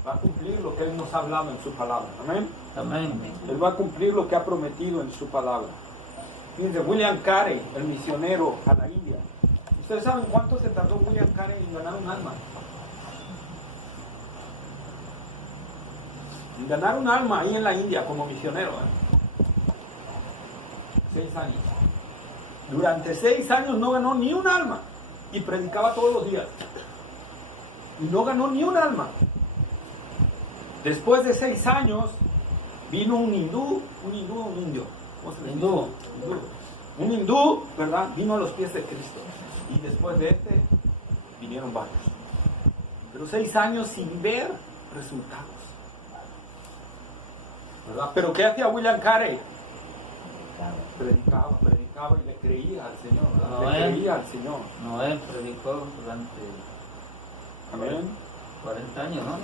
Va a cumplir lo que Él nos ha hablado en su palabra. Amén. Amén. Él va a cumplir lo que ha prometido en su palabra. Fíjense, William Carey, el misionero a la India. ¿Ustedes saben cuánto se tardó William Carey en ganar un alma? En ganar un alma ahí en la India como misionero. 6 años. Durante 6 años no ganó ni un alma. Y predicaba todos los días. Y no ganó ni un alma. Después de 6 años, vino un indio. Un hindú, ¿verdad? Vino a los pies de Cristo. Y después de vinieron varios. Pero 6 años sin ver resultados. ¿Verdad? Pero ¿qué hacía William Carey? Predicaba y le creía al Señor. ¿Verdad? Le creía al Señor. Noé predicó durante Amén. 40 años, ¿no?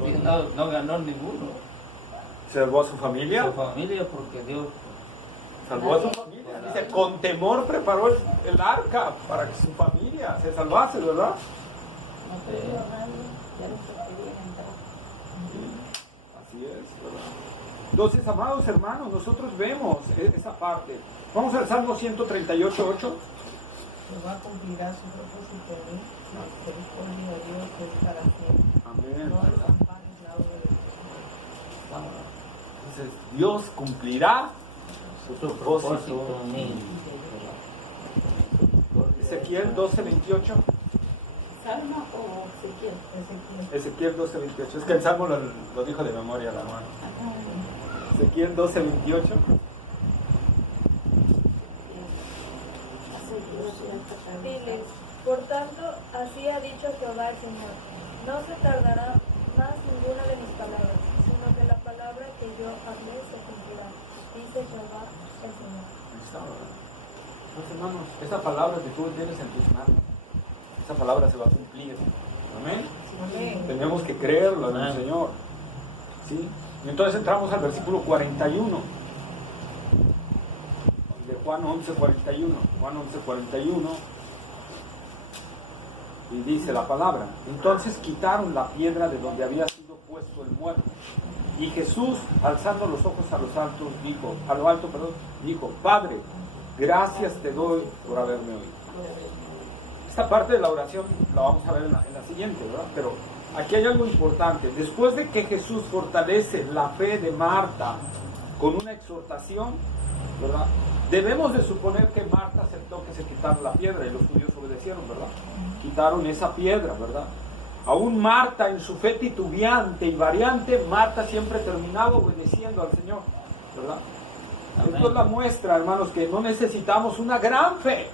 120. No ganó ninguno. ¿Salvó a su familia? Su familia, porque Dios Salvó a su familia. Dice, con temor preparó el arca para que su familia se salvase, ¿verdad? No estoy ahorrando, ya los que querían entrar. Así es, ¿verdad? Entonces, amados hermanos, nosotros vemos esa parte. Vamos al Salmo 138:8. Jehová cumplirá su propósito en mí, misericordia de Dios es para siempre. Amén. No ¿verdad? desampares la obra de Entonces, Dios cumplirá su su propósito. propósito en mí. Ezequiel 12:28. ¿Salmo o Ezequiel? Ezequiel 12:28. Es que el Salmo lo dijo de memoria la hermana. Ezequiel 12:28. Diles, por tanto, así ha dicho Jehová el Señor, no se tardará más ninguna de mis palabras, sino que la palabra que yo hablé se cumplirá, dice Jehová el Señor. Ahí está, ¿verdad? Pues, hermanos, esa palabra que tú tienes en tus manos, esa palabra se va a cumplir. Amén. Amén. Tenemos que creerlo en el Amén. Señor. ¿Sí? Y entonces entramos al versículo 41 de Juan 11:41. Juan 11:41. Y dice la palabra: entonces quitaron la piedra de donde había sido puesto el muerto. Y Jesús, alzando los ojos a lo alto, dijo: Padre, gracias te doy por haberme oído. Esta parte de la oración la vamos a ver en la siguiente, ¿verdad? Pero aquí hay algo importante. Después de que Jesús fortalece la fe de Marta con una exhortación, ¿verdad? Debemos de suponer que Marta aceptó que se quitara la piedra y los judíos obedecieron, ¿verdad? Quitaron esa piedra, ¿verdad? Aún Marta, en su fe titubeante y variante, Marta siempre terminaba obedeciendo al Señor, ¿verdad? Amén. Esto es la muestra, hermanos, que no necesitamos una gran fe.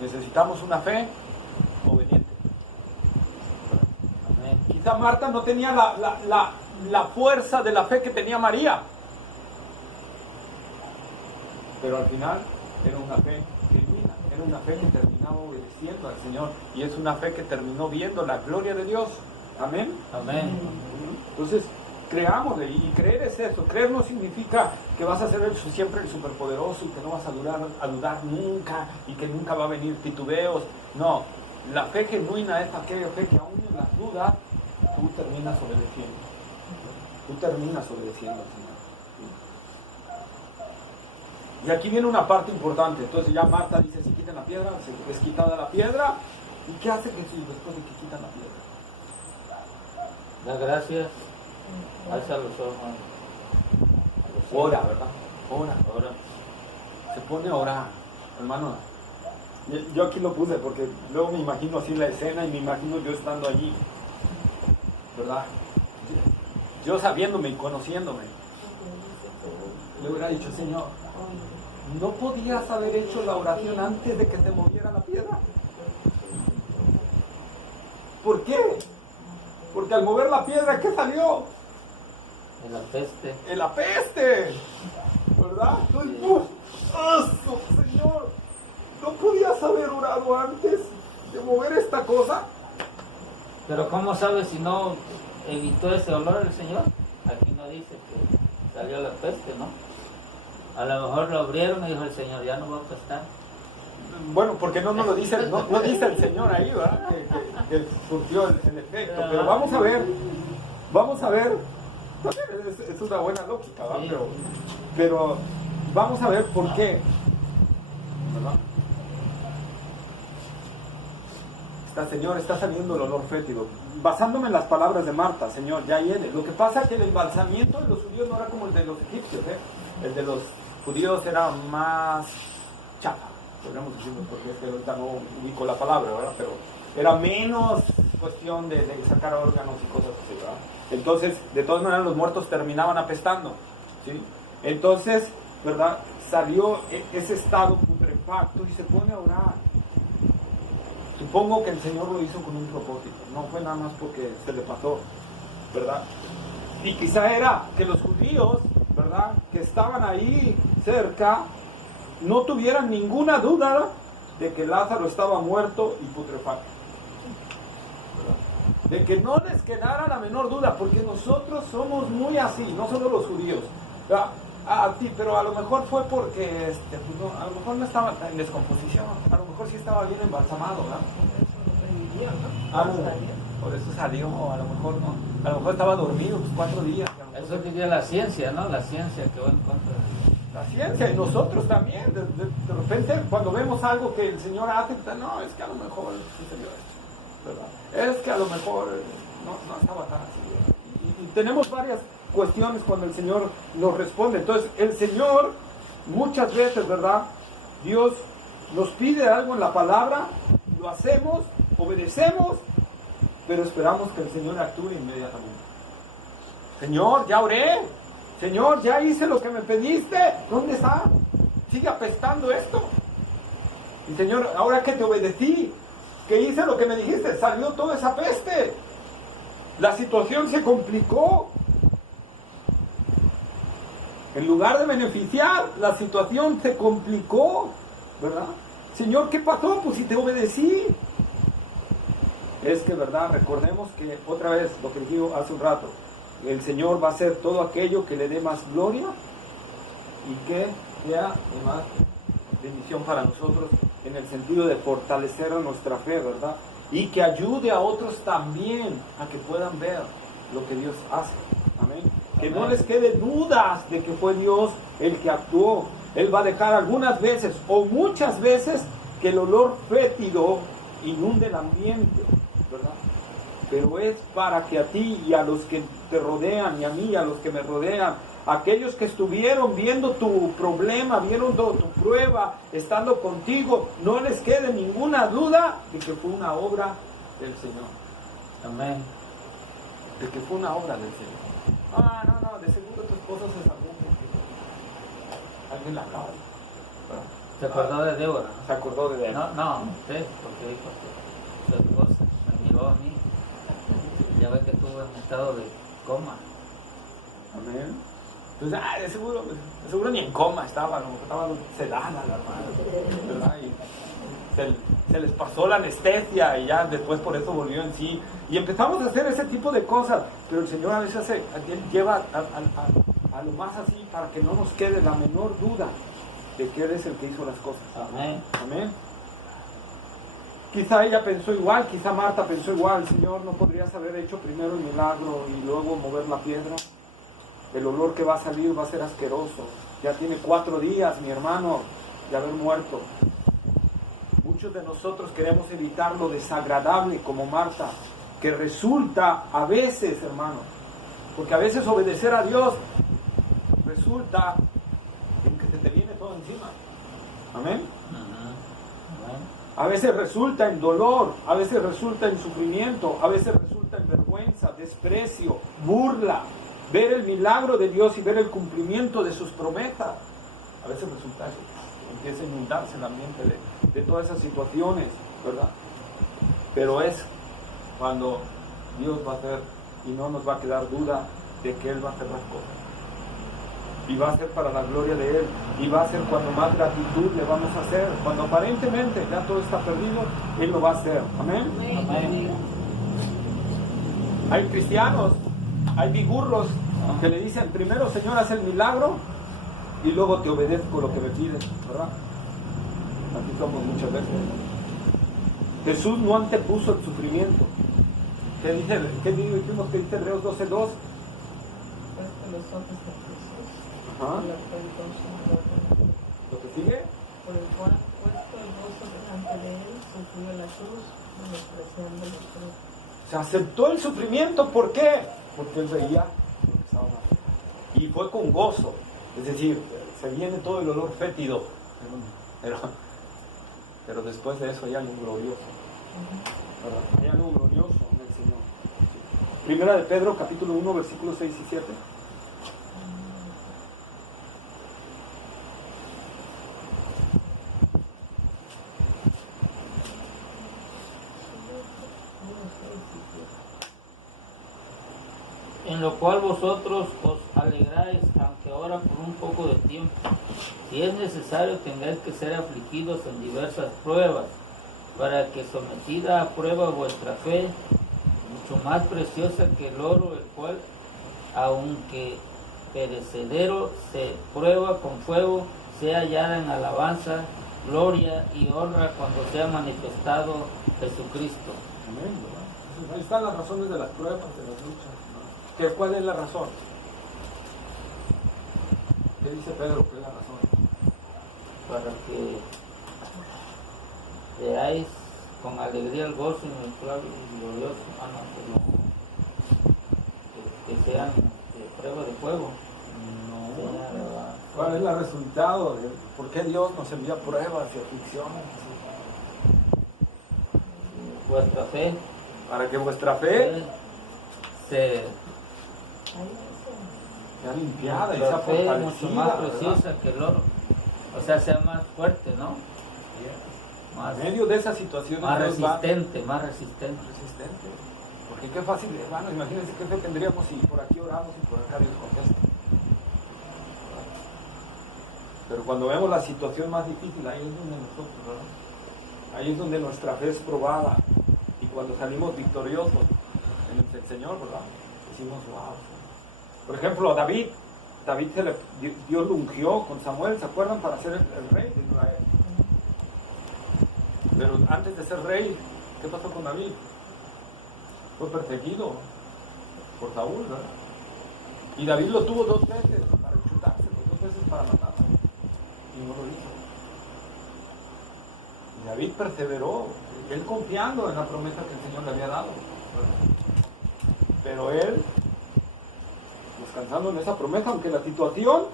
Necesitamos una fe obediente. Amén. Quizá Marta no tenía la fuerza de la fe que tenía María. Pero al final era una fe genuina, era una fe que terminaba obedeciendo al Señor. Y es una fe que terminó viendo la gloria de Dios. Amén. Amén. Entonces, creámosle, y creer es eso. Creer no significa que vas a ser siempre el superpoderoso y que no vas a dudar nunca y que nunca va a venir titubeos. No, la fe genuina es aquella fe que aún en las dudas tú terminas obedeciendo. Tú terminas obedeciendo al Señor. Y aquí viene una parte importante. Entonces ya Marta dice: se quita la piedra, se es quitada la piedra. ¿Y qué hace Jesús después de que quitan la piedra? Da gracias. Alza los ojos. Ora, ¿verdad? Ora. Ahora. Se pone a orar, hermano. Yo aquí lo puse porque luego me imagino así la escena y me imagino yo estando allí, ¿verdad? Yo sabiéndome y conociéndome. le hubiera dicho, Señor, ¿no podías haber hecho la oración antes de que te moviera la piedra? ¿Por qué? Porque al mover la piedra, ¿qué salió? En la peste. ¡En la peste! ¿Verdad? Señor, ¿no podías haber orado antes de mover esta cosa? Pero ¿cómo sabes si no evitó ese olor el Señor? Aquí no dice que salió la peste, ¿no? A lo mejor lo abrieron y dijo el Señor, ya no va a apestar. Bueno, porque no lo dice, no dice el Señor ahí, ¿verdad? Que surgió el efecto. Pero vamos a ver. Es una buena lógica, ¿verdad? Sí. Pero vamos a ver por qué. ¿Verdad? Señor, está saliendo el olor fétido. Basándome en las palabras de Marta, Señor, ya viene. Lo que pasa es que el embalsamiento de los judíos no era como el de los egipcios, ¿eh? El de los judíos era más chafa, podríamos decirlo, porque es que ahorita no ubico la palabra, ¿verdad? Pero era menos cuestión de sacar órganos y cosas así, ¿verdad? Entonces, de todas maneras, los muertos terminaban apestando, ¿sí? Entonces, ¿verdad? Salió ese estado putrefacto y se pone a orar. Supongo que el Señor lo hizo con un propósito, no fue nada más porque se le pasó, ¿verdad? Y quizá era que los judíos, ¿verdad?, que estaban ahí cerca, no tuvieran ninguna duda de que Lázaro estaba muerto y putrefacto. ¿Verdad? De que no les quedara la menor duda, porque nosotros somos muy así, no solo los judíos, ¿verdad? Sí, pero a lo mejor fue porque a lo mejor no estaba en descomposición, a lo mejor sí estaba bien embalsamado, ¿verdad? Por eso salió, a lo mejor no, a lo mejor estaba dormido 4 días. Eso diría la ciencia, ¿no? La ciencia que va en contra de la ciencia y nosotros también. De repente, cuando vemos algo que el Señor hace, no, es que a lo mejor sucedió esto, ¿verdad? Es que a lo mejor no estaba tan así. Y tenemos varias cuestiones cuando el Señor nos responde. Entonces, el Señor, muchas veces, ¿verdad? Dios nos pide algo en la palabra, lo hacemos, obedecemos, pero esperamos que el Señor actúe inmediatamente. Señor, ya oré. Señor, ya hice lo que me pediste. ¿Dónde está? Sigue apestando esto. Y Señor, ahora que te obedecí, que hice lo que me dijiste, salió toda esa peste. La situación se complicó. En lugar de beneficiar, la situación se complicó, ¿verdad? Señor, ¿qué pasó? Pues si te obedecí. Es que, ¿verdad? Recordemos que otra vez lo que dijo hace un rato, el Señor va a hacer todo aquello que le dé más gloria y que sea de más bendición para nosotros en el sentido de fortalecer a nuestra fe, ¿verdad? Y que ayude a otros también a que puedan ver lo que Dios hace. Amén. Que no les quede dudas de que fue Dios el que actuó. Él va a dejar algunas veces o muchas veces que el olor fétido inunde el ambiente, ¿verdad? Pero es para que a ti y a los que te rodean, y a mí y a los que me rodean, aquellos que estuvieron viendo tu problema, vieron tu prueba, estando contigo, no les quede ninguna duda de que fue una obra del Señor. Amén. De que fue una obra del Señor. No, de seguro tu esposo se salvó porque alguien la acaba. ¿Se acordó de Débora? Se acordó de Débora. No, usted, porque dijo que su esposa me miró a mí. Ya ve que tuvo en estado de coma. Amén. Entonces, de seguro ni en coma estaba sedada la hermana, ¿verdad? Y se les pasó la anestesia y ya después por eso volvió en sí. Y empezamos a hacer ese tipo de cosas, pero el Señor a veces Él lleva a lo más así para que no nos quede la menor duda de que Él es el que hizo las cosas. Amén. Amén. Quizá ella pensó igual, quizá Marta pensó igual. Señor, ¿no podrías haber hecho primero el milagro y luego mover la piedra? El olor que va a salir va a ser asqueroso. Ya tiene 4 días, mi hermano, de haber muerto. Muchos de nosotros queremos evitar lo desagradable como Marta, que resulta a veces, hermano, porque a veces obedecer a Dios resulta en que se te viene todo encima. Amén. A veces resulta en dolor, a veces resulta en sufrimiento, a veces resulta en vergüenza, desprecio, burla, ver el milagro de Dios y ver el cumplimiento de sus promesas. A veces resulta que empieza a inundarse el ambiente de todas esas situaciones, ¿verdad? Pero es cuando Dios va a hacer, y no nos va a quedar duda de que Él va a hacer las cosas. Y va a ser para la gloria de Él, y va a ser cuando más gratitud le vamos a hacer. Cuando aparentemente ya todo está perdido, Él lo va a hacer. Amén. Amén. Hay cristianos, hay bigurros que le dicen: primero, Señor, haz el milagro y luego te obedezco lo que me pides, ¿verdad? Así somos muchas veces. Jesús no antepuso el sufrimiento. ¿Qué dice? ¿Qué dijimos que dice Hebreos 12:2? Puesto los ojos en Jesús, Ajá. y actualizó su gloria. ¿Lo que sigue? Por el cual, puesto el gozo delante de él, sufrió la cruz, menospreciando la cruz. Se aceptó el sufrimiento. ¿Por qué? Porque Él veía lo que estaba mal. Y fue con gozo. Es decir, se viene todo el olor fétido. Pero después de eso hay algo glorioso. ¿Verdad? Hay algo glorioso en el Señor. Primera de Pedro, capítulo 1, versículos 6 y 7. En lo cual vosotros os alegráis, aunque ahora por un poco de tiempo, si es necesario, tengáis que ser afligidos en diversas pruebas, para que sometida a prueba vuestra fe, mucho más preciosa que el oro, el cual, aunque perecedero, se prueba con fuego, sea hallada en alabanza, gloria y honra cuando sea manifestado Jesucristo. Amén, ¿verdad? Ahí están las razones de las pruebas, de las luchas, ¿no? ¿Cuál es la razón? ¿Qué dice Pedro? ¿Qué es la razón? Para que veáis con alegría el gozo inmensurable y glorioso, que sean pruebas de fuego. ¿Cuál es el resultado? ¿Por qué Dios nos envía pruebas y aflicciones? Vuestra fe. Para que vuestra fe sea limpiada y sea mucho fortalecida, más ¿verdad? preciosa que el oro. O sea, sea más fuerte, ¿no? En medio de esa situación más Dios va resistente, más resistente. resistente. Porque qué fácil, hermano, imagínense qué fe tendríamos si por aquí oramos y por acá Dios contesta. Pero cuando vemos la situación más difícil, ahí es donde nosotros, ¿verdad? Ahí es donde nuestra fe es probada. Y cuando salimos victoriosos en el Señor, ¿verdad? Decimos, wow. Por ejemplo, a David Dios lo ungió con Samuel, ¿se acuerdan? Para ser el rey de Israel. Pero antes de ser rey, ¿qué pasó con David? Fue perseguido por Saúl, ¿verdad? Y David lo tuvo 2 veces para chutárselo, 2 veces para matarlo. Y no lo hizo. Y David perseveró, él confiando en la promesa que el Señor le había dado, ¿verdad? Pero él, descansando en esa promesa, aunque la situación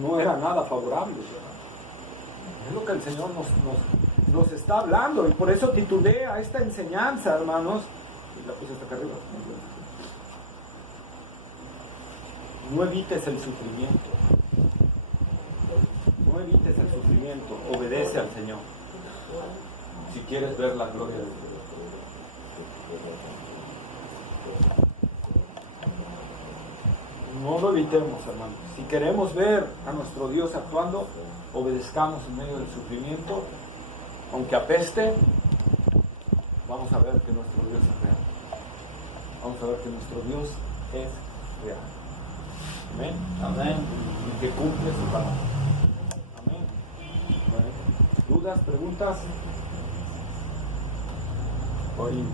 no era nada favorable, ¿verdad? Es lo que el Señor nos está hablando, y por eso titulé a esta enseñanza, hermanos, y la puse hasta acá arriba. No evites el sufrimiento. No evites el sufrimiento. Obedece al Señor si quieres ver la gloria de Dios. No lo evitemos, hermanos. Si queremos ver a nuestro Dios actuando, obedezcamos en medio del sufrimiento. Aunque apeste, vamos a ver que nuestro Dios es real. Vamos a ver que nuestro Dios es real. Amén. Amén. Y que cumple su palabra. Amén. Bueno, ¿dudas, preguntas? Hoy